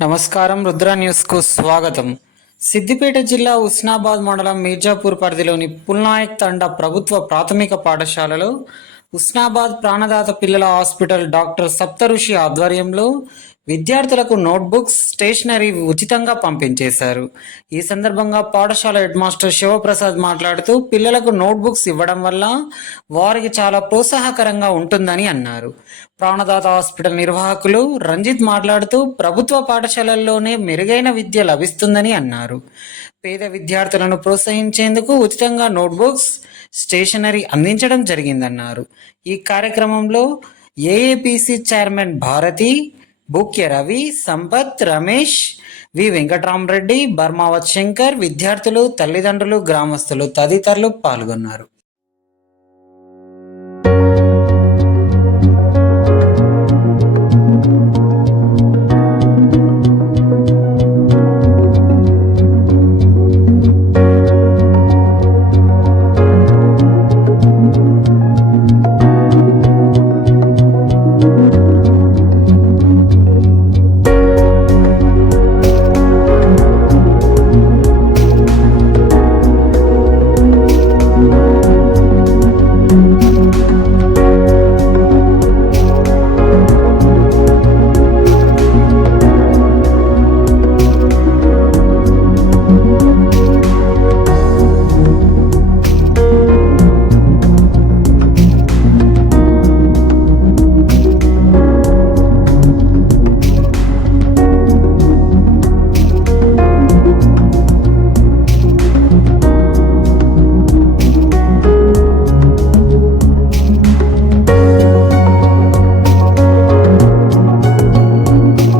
నమస్కారం. రుద్ర న్యూస్కు స్వాగతం. సిద్దిపేట జిల్లా ఉస్నాబాద్ మండలం మీర్జాపూర్ పరిధిలోని పుల్నాయక్ తండా ప్రభుత్వ ప్రాథమిక పాఠశాలలో ఉస్నాబాద్ ప్రాణదాత పిల్లల హాస్పిటల్ డాక్టర్ సప్తఋషి ఆధ్వర్యంలో విద్యార్థులకు నోట్బుక్స్, స్టేషనరీ ఉచితంగా పంపించేశారు. ఈ సందర్భంగా పాఠశాల హెడ్ మాస్టర్ శివప్రసాద్ మాట్లాడుతూ పిల్లలకు నోట్బుక్స్ ఇవ్వడం వల్ల వారికి చాలా ప్రోత్సాహకరంగా ఉంటుందని అన్నారు. ప్రాణదాత హాస్పిటల్ నిర్వాహకులు రంజిత్ మాట్లాడుతూ ప్రభుత్వ పాఠశాలల్లోనే మెరుగైన విద్య లభిస్తుందని అన్నారు. పేద విద్యార్థులను ప్రోత్సహించేందుకు ఉచితంగా నోట్బుక్స్, స్టేషనరీ అందించడం జరిగిందన్నారు. ఈ కార్యక్రమంలో ఏఏపీసీ చైర్మన్ భారతి, బుక్య రవి, సంపత్, రమేష్, వి వెంకట్రామరెడ్డి, బర్మావత్ శంకర్, విద్యార్థులు, తల్లిదండ్రులు, గ్రామస్తులు తదితరులు పాల్గొన్నారు.